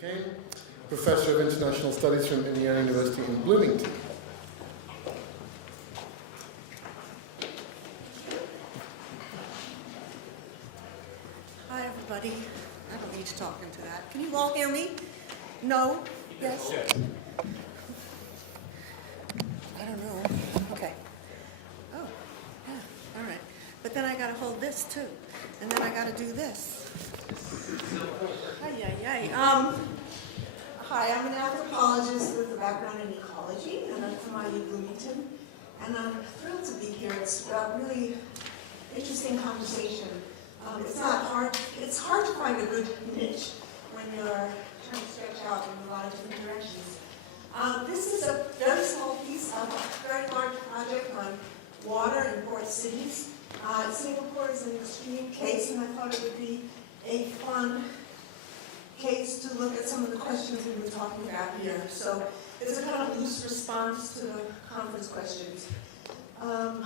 Kane, Professor of International Studies from Indiana University in Bloomington. Hi, everybody. I don't need to talk into that. Can you all hear me? No? Yes? I don't know. Okay. Oh, yeah, all right. But then I gotta hold this too. And then I gotta do this. Hi, I'm an anthropologist with a background in ecology, and I'm from IU Bloomington. And I'm thrilled to be here. It's a really interesting conversation. It's hard to find a good niche when you're trying to stretch out in a lot of different directions. This is a very small piece of a very large project on water in port cities. Singapore is an extreme case, and I thought it would be a fun case to look at some of the questions we've been talking about here. So it's a kind of loose response to the conference questions. I'm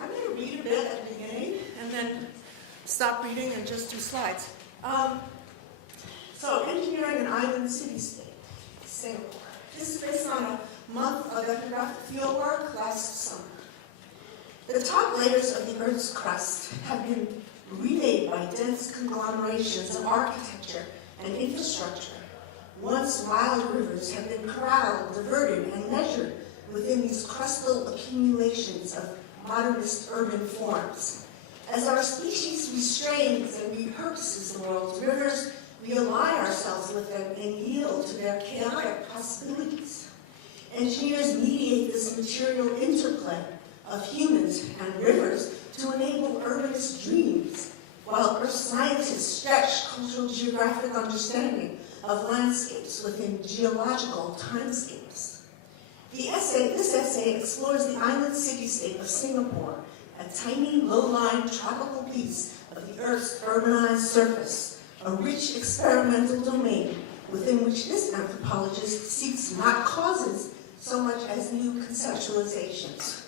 going to read a bit at the beginning and then stop reading and just do slides. So engineering an island city-state, Singapore. This is based on a month of ethnographic fieldwork last summer. The top layers of the Earth's crust have been remade by dense conglomerations of architecture and infrastructure. Once wild rivers have been corralled, diverted, and measured within these crustal accumulations of modernist urban forms. As our species restrains and repurposes the world's rivers, we ally ourselves with them and yield to their chaotic possibilities. Engineers mediate this material interplay of humans and rivers to enable urbanist dreams, while earth scientists stretch cultural geographic understanding of landscapes within geological timescapes. This essay explores the island city-state of Singapore, a tiny, low-lying tropical piece of the Earth's urbanized surface, a rich experimental domain within which this anthropologist seeks not causes so much as new conceptualizations.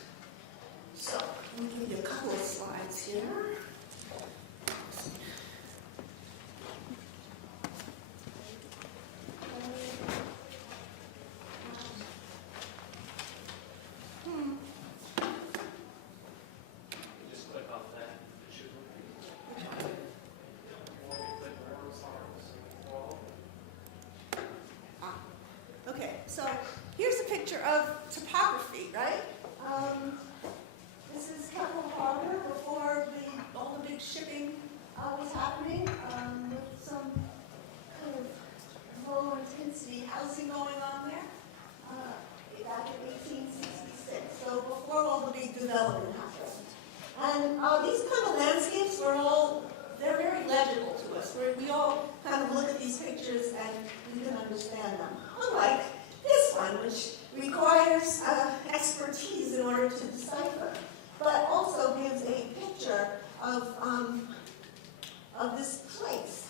So, let me give you a couple of slides here. Okay, so here's a picture of topography, right? This is Keppel Harbor before all the big shipping was happening, with some kind of low intensity housing going on there back in 1866, so before all the big development happened. And these kind of landscapes they're very legible to us. We all kind of look at these pictures and we can understand them. Unlike this one, which requires expertise in order to decipher, but also gives a picture of this place.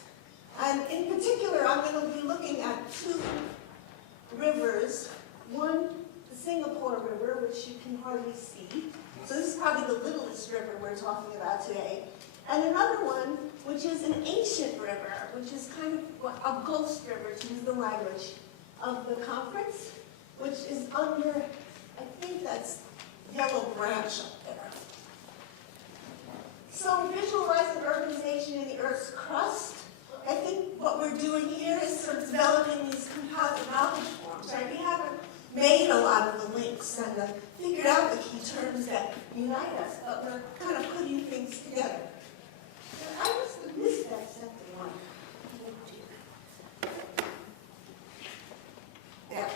And in particular, I'm going to be looking at two rivers. One, the Singapore River, which you can hardly see. So this is probably the littlest river we're talking about today. And another one, which is an ancient river, which is kind of a ghost river, to use the language of the conference, which is under, I think that's Yellow Branch up there. So visualizing urbanization in the Earth's crust, I think what we're doing here is sort of developing these composite knowledge forms, right? We haven't made a lot of the links and figured out the key terms that unite us, but we're kind of putting things together. I just missed that second one. There.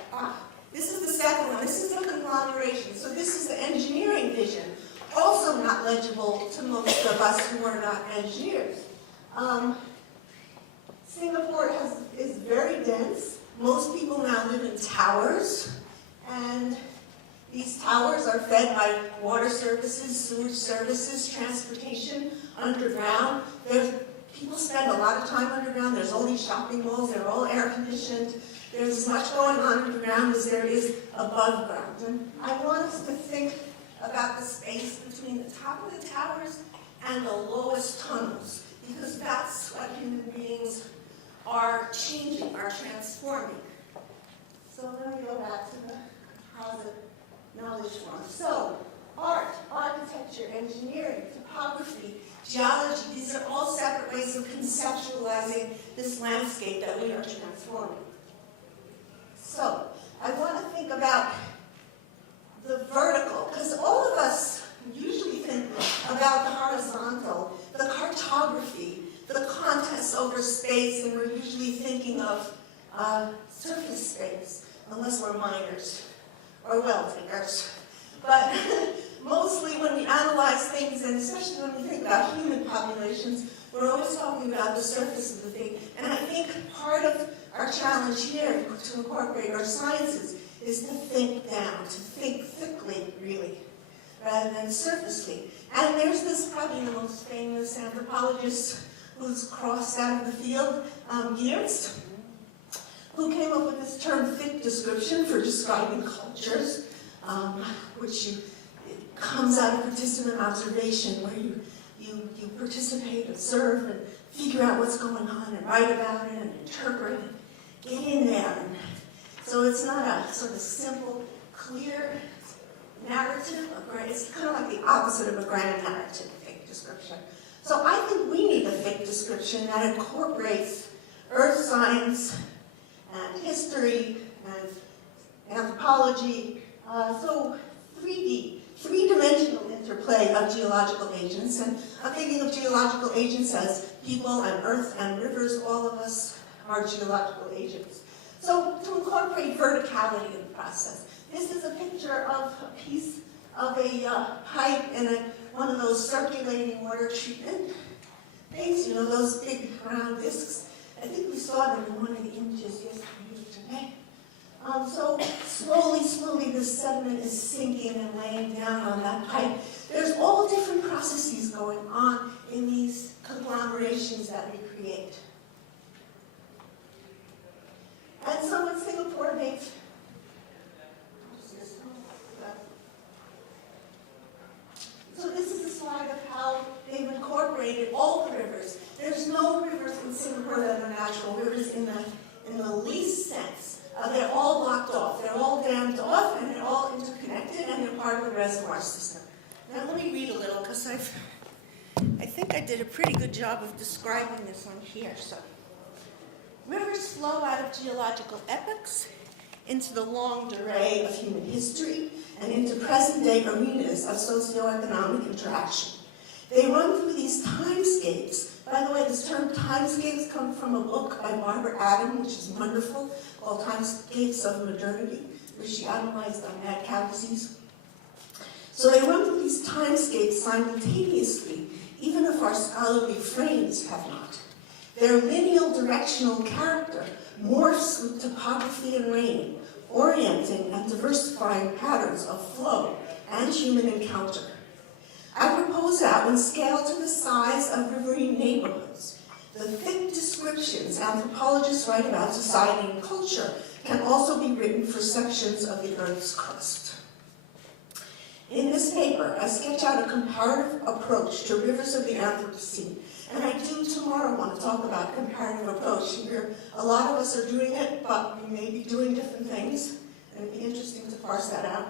This is the second one. This is the conglomeration. So this is the engineering vision, also not legible to most of us who are not engineers. Singapore is very dense. Most people now live in towers, and these towers are fed by water services, sewage services, transportation, underground. People spend a lot of time underground. There's all these shopping malls. They're all air conditioned. There's as much going on underground as there is above ground. And I want us to think about the space between the top of the towers and the lowest tunnels, because that's what human beings are changing, are transforming. So let me go back to the composite knowledge form. So, art, architecture, engineering, topography, geology, these are all separate ways of conceptualizing this landscape that we are transforming. So, I want to think about the vertical, because all of us usually think about the horizontal, the cartography, the contest over space, and we're usually thinking of surface space, unless we're miners or well diggers. But mostly when we analyze things, and especially when we think about human populations, we're always talking about the surface of the thing. And I think part of our challenge here to incorporate our sciences is to think down, to think thickly, really, rather than surfacely. And there's this, probably the most famous anthropologist who's crossed out of the field, Geertz, who came up with this term thick description for describing cultures, which it comes out of participant observation, where you participate, observe, and figure out what's going on, and write about it, and interpret, and get in there. And so it's not a sort of simple, clear narrative. It's kind of like the opposite of a grand narrative, thick description. So I think we need a thick description that incorporates earth science and history and anthropology. So 3D, three-dimensional interplay of geological agents. And I'm thinking of geological agents as people and earth and rivers. All of us are geological agents. So to incorporate verticality in the process. This is a picture of a piece of a pipe in one of those circulating water treatment things, you know, those big round discs. I think we saw them in one of the images yesterday. So slowly this sediment is sinking and laying down on that pipe. There's all different processes going on in these conglomerations that we create. And so in Singapore, so this is a slide of how they've incorporated all the rivers. There's no rivers in Singapore that are natural rivers in the least sense. They're all blocked off. They're all dammed off, and they're all interconnected, and they're part of the reservoir system. Now let me read a little, because I think I did a pretty good job of describing this on here. So, rivers flow out of geological epochs into the longue durée of human history and into present-day arenas of socioeconomic interaction. They run through these timescapes. By the way, this term timescapes comes from a book by Barbara Adam, which is wonderful, called Timescapes of Modernity, which she analyzed on mad cow disease. So they run through these timescapes simultaneously, even if our scholarly frames have not. Their lineal directional character morphs with topography and rain, orienting and diversifying patterns of flow and human encounter. I propose that when scaled to the size of riverine neighborhoods, the thick descriptions anthropologists write about society and culture can also be written for sections of the Earth's crust. In this paper, I sketch out a comparative approach to rivers of the Anthropocene. And I do tomorrow want to talk about comparative approach. A lot of us are doing it, but we may be doing different things, and it'd be interesting to parse that out.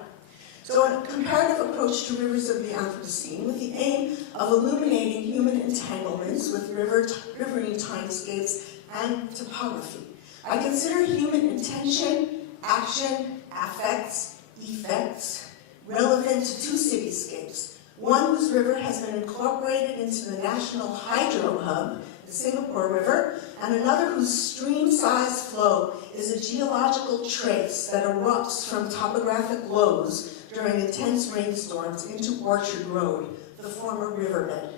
So a comparative approach to rivers of the Anthropocene with the aim of illuminating human entanglements with riverine timescapes and topography. I consider human intention, action, affects, effects relevant to two cityscapes. One whose river has been incorporated into the national hydro hub, the Singapore River, and another whose stream-sized flow is a geological trace that erupts from topographic lows during intense rainstorms into Orchard Road, the former riverbed.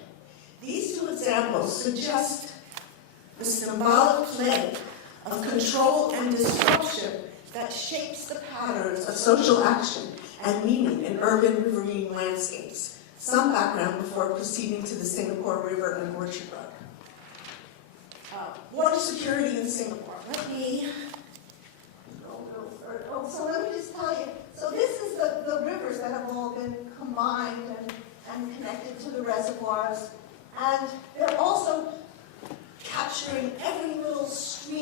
These two examples suggest the symbolic play of control and disruption that shapes the patterns of social action and meaning in urban riverine landscapes. Some background before proceeding to the Singapore River and Orchard Road. Water security in Singapore. Let me go a little further. So let me just tell you. So this is the rivers that have all been combined and connected to the reservoirs. And they're also capturing every little stream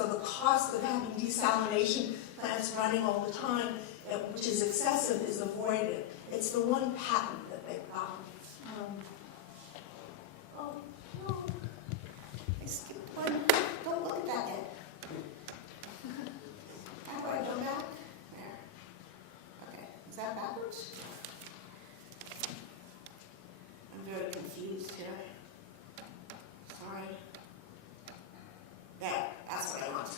so the cost of having desalination plants running all the time, which is excessive, is avoided. It's the one patent that they've got. Oh, no. I skipped one. Don't look at that yet. How do I go back? There. Okay. Is that backwards? I'm very confused here. Sorry. There. That's what I want.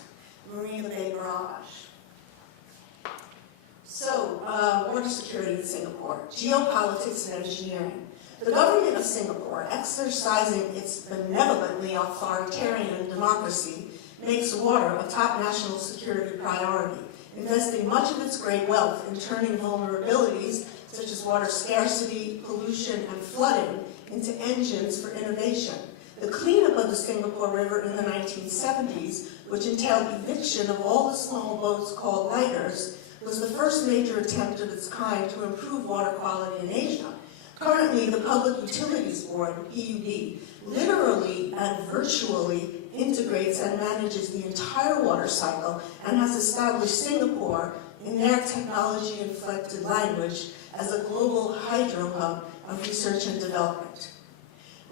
Marina Bay Barrage. So, water security in Singapore, geopolitics and engineering. The government of Singapore, exercising its benevolently authoritarian democracy, makes water a top national security priority, investing much of its great wealth in turning vulnerabilities such as water scarcity, pollution, and flooding into engines for innovation. The cleanup of the Singapore River in the 1970s, which entailed eviction of all the small boats called lighters, was the first major attempt of its kind to improve water quality in Asia. Currently, the Public Utilities Board, PUB, literally and virtually integrates and manages the entire water cycle and has established Singapore, in their technology-inflected language, as a global hydro hub of research and development.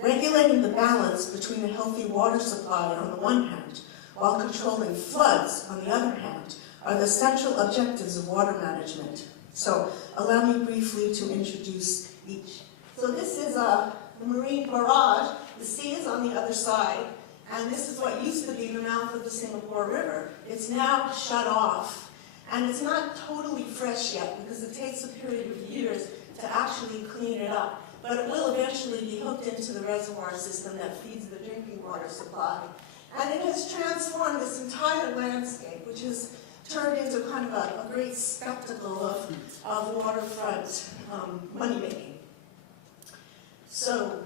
Regulating the balance between a healthy water supply on the one hand, while controlling floods on the other hand, are the central objectives of water management. So allow me briefly to introduce each. So this is the marine barrage. The sea is on the other side, and this is what used to be the mouth of the Singapore River. It's now shut off, and it's not totally fresh yet because it takes a period of years to actually clean it up. But it will eventually be hooked into the reservoir system that feeds the drinking water supply. And it has transformed this entire landscape, which is turned into kind of a great spectacle of waterfront money-making. So,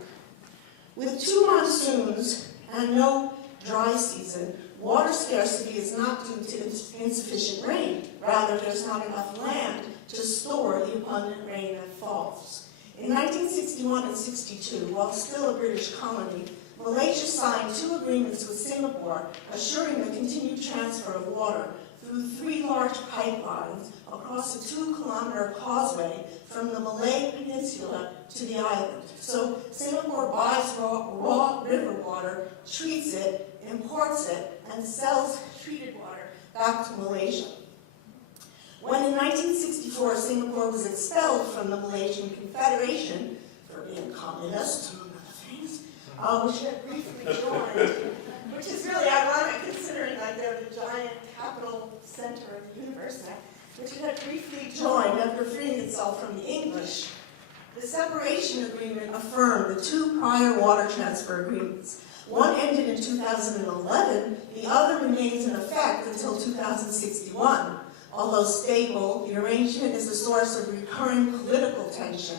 with 2 monsoons and no dry season, water scarcity is not due to insufficient rain. Rather, there's not enough land to store the abundant rain that falls. In 1961 and 62, while still a British colony, Malaysia signed 2 agreements with Singapore assuring the continued transfer of water through 3 large pipelines across a 2-kilometer causeway from the Malay Peninsula to the island. So Singapore buys raw river water, treats it, imports it, and sells treated water back to Malaysia. When in 1964 Singapore was expelled from the Malaysian Confederation for being communist, among other things, which had briefly joined, which is really ironic considering that they're the giant capital center of the universe now, which it had briefly joined after freeing itself from the English. The separation agreement affirmed the 2 prior water transfer agreements. One ended in 2011, the other remains in effect until 2061. Although stable, the arrangement is the source of recurring political tension.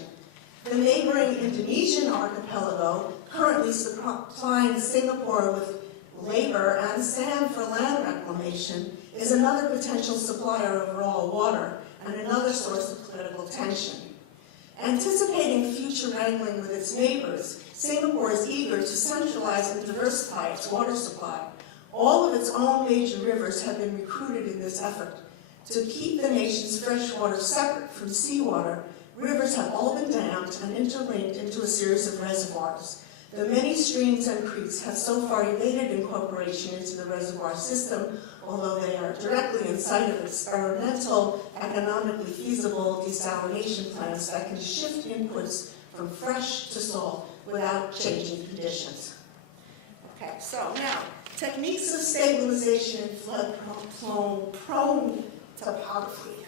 The neighboring Indonesian archipelago, currently supplying Singapore with labor and sand for land reclamation, is another potential supplier of raw water and another source of political tension. Anticipating future wrangling with its neighbors, Singapore is eager to centralize and diversify its water supply. All of its own major rivers have been recruited in this effort. To keep the nation's fresh water separate from seawater, rivers have all been dammed and interlinked into a series of reservoirs. The many streams and creeks have so far evaded incorporation into the reservoir system, although they are directly in sight of experimental, economically feasible desalination plants that can shift inputs from fresh to salt without changing conditions. Okay, so now, techniques of stabilization in flood-prone topography.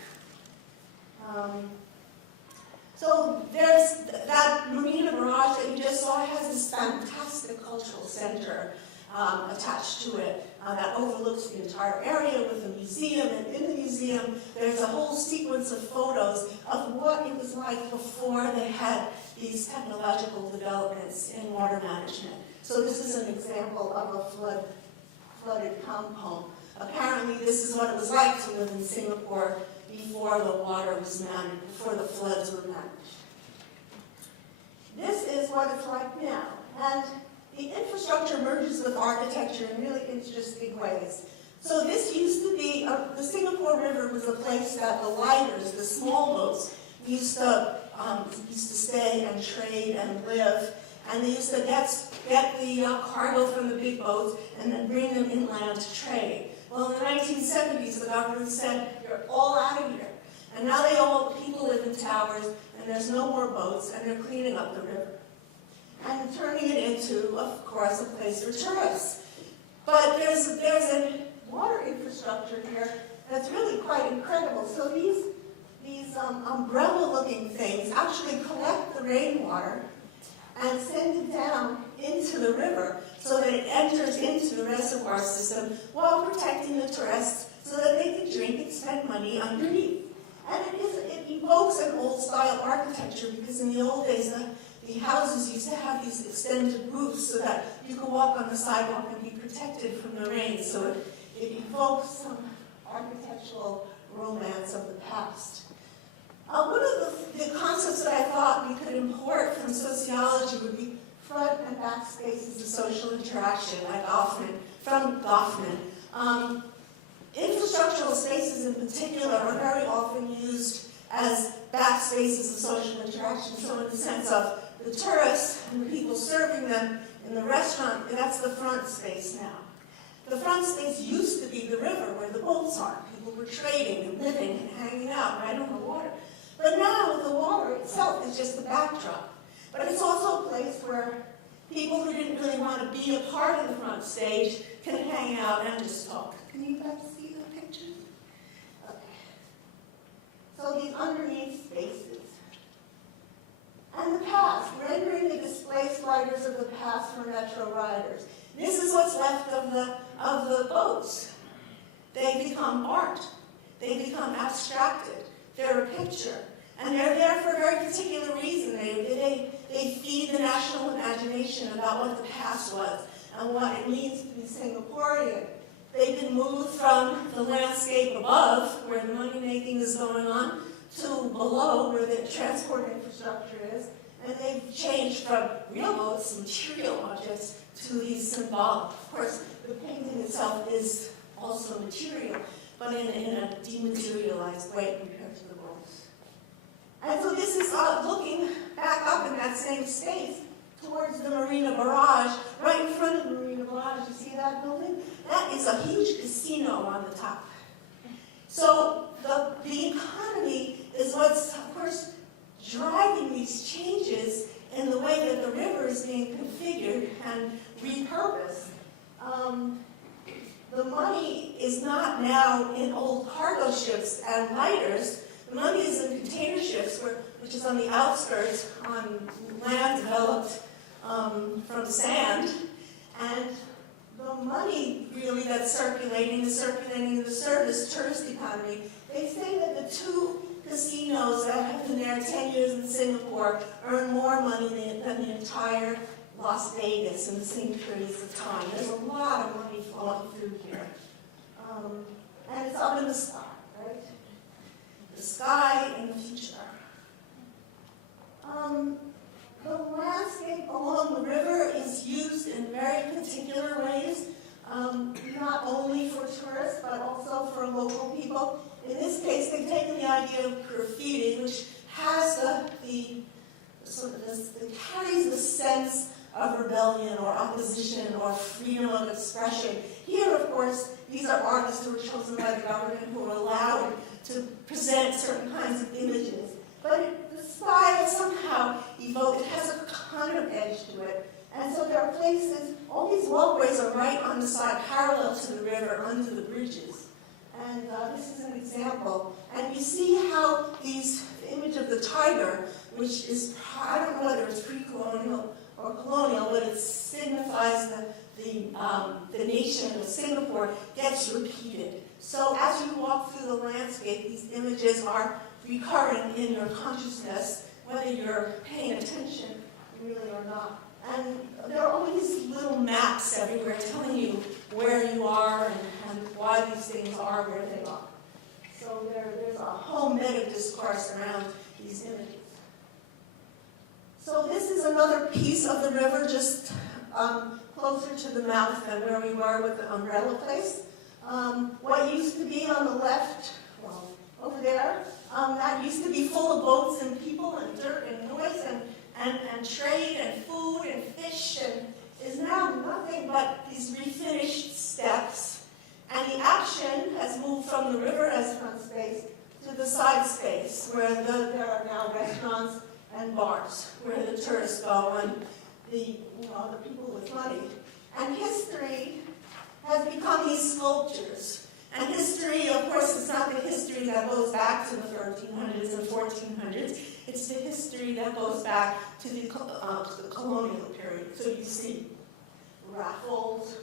So there's that Marina Barrage that you just saw has this fantastic cultural center attached to it that overlooks the entire area with a museum, and in the museum there's a whole sequence of photos of what it was like before they had these technological developments in water management. So this is an example of a flooded compound. Apparently this is what it was like to live in Singapore before the water was managed, before the floods were managed. This is what it's like now. And the infrastructure merges with architecture in really interesting ways. So this used to be, the Singapore River was a place that the lighters, the small boats, used to stay and trade and live. And they used to get the cargo from the big boats and then bring them inland to trade. Well, in the 1970s, the government said, you're all out of here. And now people live in towers, and there's no more boats, and they're cleaning up the river. And turning it into, of course, a place for tourists. But there's a water infrastructure here that's really quite incredible. So these umbrella-looking things actually collect the rainwater and send it down into the river so that it enters into the reservoir system while protecting the tourists so that they can drink and spend money underneath. And it evokes an old-style architecture because in the old days, the houses used to have these extended roofs so that you could walk on the sidewalk and be protected from the rain. So it evokes some architectural romance of the past. One of the concepts that I thought we could import from sociology would be front and back spaces of social interaction, from Goffman. Infrastructural spaces in particular are very often used as back spaces of social interaction. So in the sense of the tourists and the people serving them in the restaurant, that's the front space now. The front space used to be the river where the boats are. People were trading and living and hanging out right on the water. But now the water itself is just the backdrop. But it's also a place where people who didn't really want to be a part of the front stage can hang out and just talk. Can you guys see the pictures? Okay. So these underneath spaces. And the past, rendering the displaced riders of the past for metro riders. This is what's left of the boats. They become art. They become abstracted. They're a picture. And they're there for a very particular reason. They feed the national imagination about what the past was and what it means to be Singaporean. They've been moved from the landscape above, where the money-making is going on, to below, where the transport infrastructure is. And they've changed from real boats, material objects, to these symbolic. Of course, the painting itself is also material, but in a dematerialized way compared to the boats. And so this is looking back up in that same space towards the Marina Barrage, right in front of the Marina Barrage. You see that building? That is a huge casino on the top. So the economy is what's, of course, driving these changes in the way that the river is being configured and repurposed. The money is not now in old cargo ships and lighters. The money is in container ships, which is on the outskirts, on land developed from sand. And the money really that's circulating is circulating in the service tourist economy. They say that the two casinos that have been there 10 years in Singapore earn more money than the entire Las Vegas in the same periods of time. There's a lot of money flowing through here. And it's up in the sky, right? The sky in the future. The landscape along the river is used in very particular ways, not only for tourists, but also for local people. In this case, they've taken the idea of graffiti, which has carries the sense of rebellion or opposition or freedom of expression. Here, of course, these are artists who were chosen by the government who were allowed to present certain kinds of images. But the style somehow evoked, it has a kind of edge to it. And so there are places, all these walkways are right on the side, parallel to the river, under the bridges. And this is an example. And you see how the image of the tiger, which is, I don't know whether it's pre-colonial or colonial, but it signifies the nation of Singapore, gets repeated. So as you walk through the landscape, these images are recurring in your consciousness, whether you're paying attention really or not. And there are always little maps everywhere telling you where you are and why these things are where they are. So there's a whole meta-discourse around these images. So this is another piece of the river, just closer to the mouth than where we were with the umbrella place. What used to be on the left, well, over there, that used to be full of boats and people and dirt and noise and trade and food and fish, and is now nothing but these refinished steps. And the action has moved from the river as front space to the side space, where there are now restaurants and bars where the tourists go and the people with money. And history has become these sculptures. And history, of course, is not the history that goes back to the 1300s and 1400s. It's the history that goes back to the colonial period. So you see Raffles,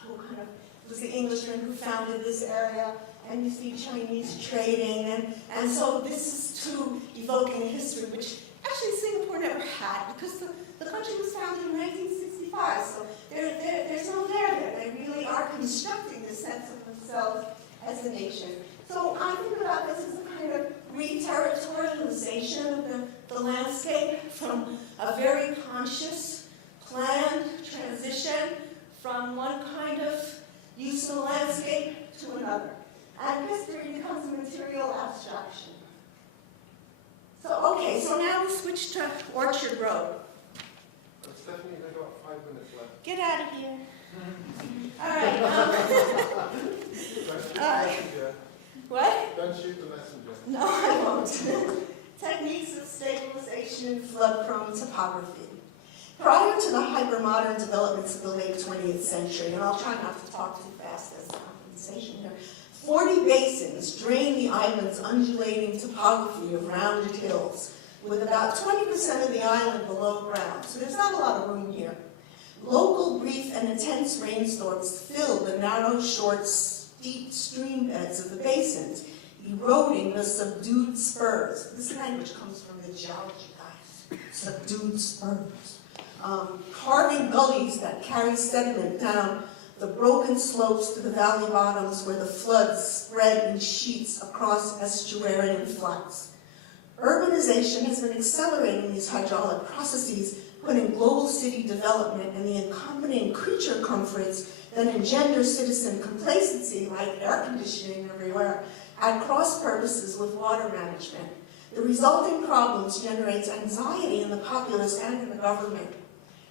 who kind of was the Englishman who founded this area, and you see Chinese trading, and so this is too evoking a history, which actually Singapore never had, because the country was founded in 1965, so there's no there. They really are constructing the sense of themselves as a nation. So I think about this as a kind of re-territorialization of the landscape from a very conscious, planned transition from one kind of use of the landscape to another. And history becomes a material abstraction. So now we switch to Orchard Road. Stephanie, you've got 5 minutes left. Get out of here. All right. Don't shoot the messenger. What? Don't shoot the messenger. No, I won't. Techniques of stabilization in flood-prone topography. Prior to the hypermodern developments of the late 20th century, and I'll try not to talk too fast as compensation here, 40 basins drain the island's undulating topography of rounded hills, with about 20% of the island below ground, so there's not a lot of room here. Local brief and intense rainstorms fill the narrow, short, steep stream beds of the basins, eroding the subdued spurs. This language comes from the geology guys. Subdued spurs. Carving gullies that carry sediment down the broken slopes to the valley bottoms where the floods spread in sheets across estuarine flats. Urbanization has been accelerating these hydraulic processes, putting global city development and the accompanying creature comforts that engender citizen complacency, like air conditioning everywhere, at cross purposes with water management. The resulting problems generates anxiety in the populace and in the government.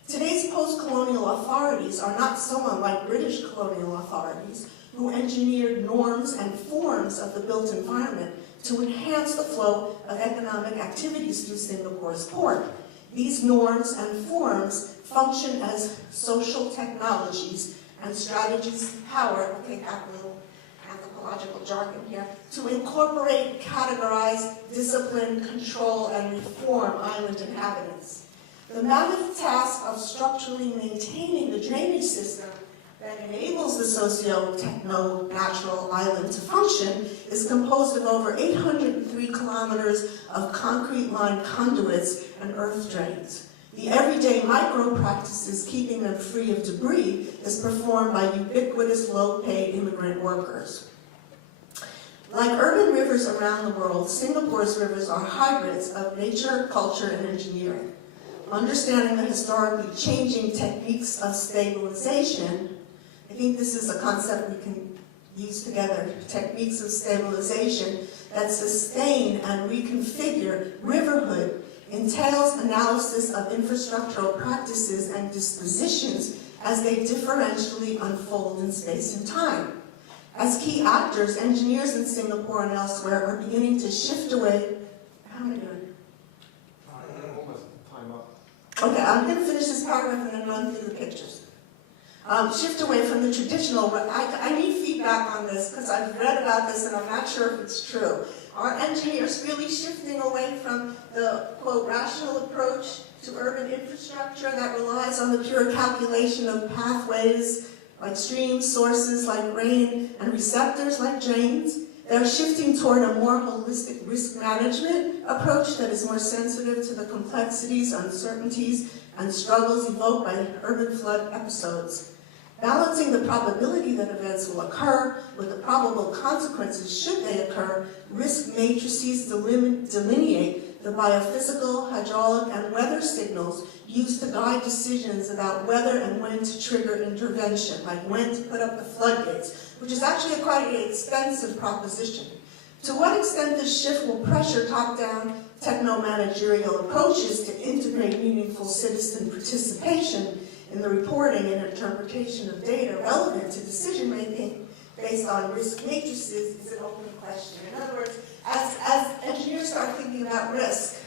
Today's post-colonial authorities are not so unlike British colonial authorities, who engineered norms and forms of the built environment to enhance the flow of economic activities through Singapore's port. These norms and forms function as social technologies and strategies of power, I think that little anthropological jargon here, to incorporate, categorize, discipline, control, and reform island inhabitants. The mammoth task of structurally maintaining the drainage system that enables the socio-techno-natural island to function is composed of over 803 kilometers of concrete-lined conduits and earth drains. The everyday micro-practices keeping them free of debris is performed by ubiquitous low-paid immigrant workers. Like urban rivers around the world, Singapore's rivers are hybrids of nature, culture, and engineering. Understanding the historically changing techniques of stabilization, I think this is a concept we can use together, techniques of stabilization that sustain and reconfigure riverhood entails analysis of infrastructural practices and dispositions as they differentially unfold in space and time. As key actors, engineers in Singapore and elsewhere are beginning to shift away. How am I doing? Almost time up. Okay, I'm going to finish this paragraph and then run through the pictures. Shift away from the traditional, I need feedback on this because I've read about this and I'm not sure if it's true. Are engineers really shifting away from the, quote, rational approach to urban infrastructure that relies on the pure calculation of pathways like streams, sources like rain, and receptors like drains? They're shifting toward a more holistic risk management approach that is more sensitive to the complexities, uncertainties, and struggles evoked by urban flood episodes. Balancing the probability that events will occur with the probable consequences should they occur, risk matrices delineate the biophysical, hydraulic, and weather signals used to guide decisions about whether and when to trigger intervention, like when to put up the floodgates, which is actually quite an expensive proposition. To what extent this shift will pressure top-down techno-managerial approaches to integrate meaningful citizen participation in the reporting and interpretation of data relevant to decision-making based on risk matrices is an open question. In other words, as engineers start thinking about risk,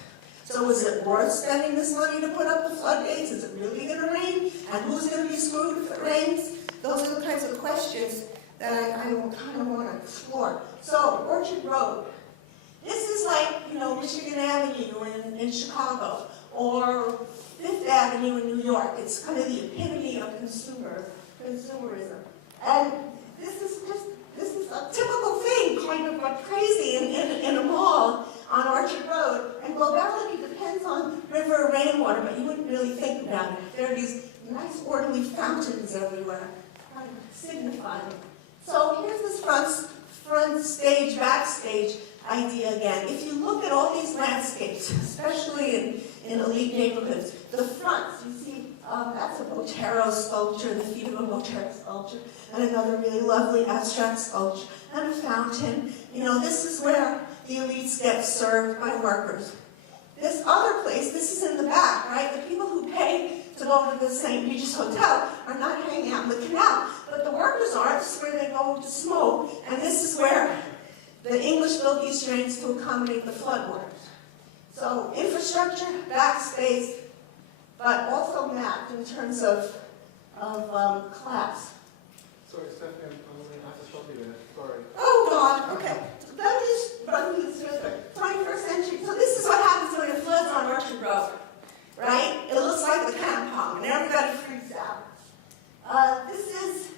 so is it worth spending this money to put up the floodgates? Is it really going to rain? And who's going to be screwed if it rains? Those are the kinds of questions that I kind of want to explore. So, Orchard Road. This is like, Michigan Avenue in Chicago, or Fifth Avenue in New York. It's kind of the epitome of consumerism. And this is a typical thing, kind of like crazy in a mall on Orchard Road. And globality depends on river rainwater, but you wouldn't really think about it. There are these nice orderly fountains everywhere, kind of signifying. So here's this front stage, backstage idea again. If you look at all these landscapes, especially in elite neighborhoods, the fronts, you see, that's a Botero sculpture, the feet of a Botero sculpture, and another really lovely abstract sculpture, and a fountain. This is where the elites get served by workers. This other place, this is in the back, right? The people who pay to go to the St. Regis Hotel are not hanging out in the canal, but the workers are. This is where they go to smoke, and this is where the English built these drains to accommodate the floodwaters. So infrastructure, backspace, but also mapped in terms of class. Sorry, Stephanie, I'm going to have to stop you there. Sorry. Oh, God, okay. Let me just run through this further. 21st century. So this is what happens when it floods on Orchard Road, right? It looks like the campong, and everybody freaks out. This is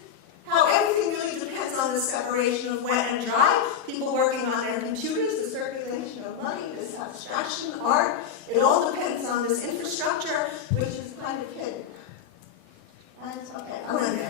how everything really depends on the separation of wet and dry. People working on their computers, the circulation of money, this abstraction, art. It all depends on this infrastructure, which is kind of hidden. And okay, I'm going to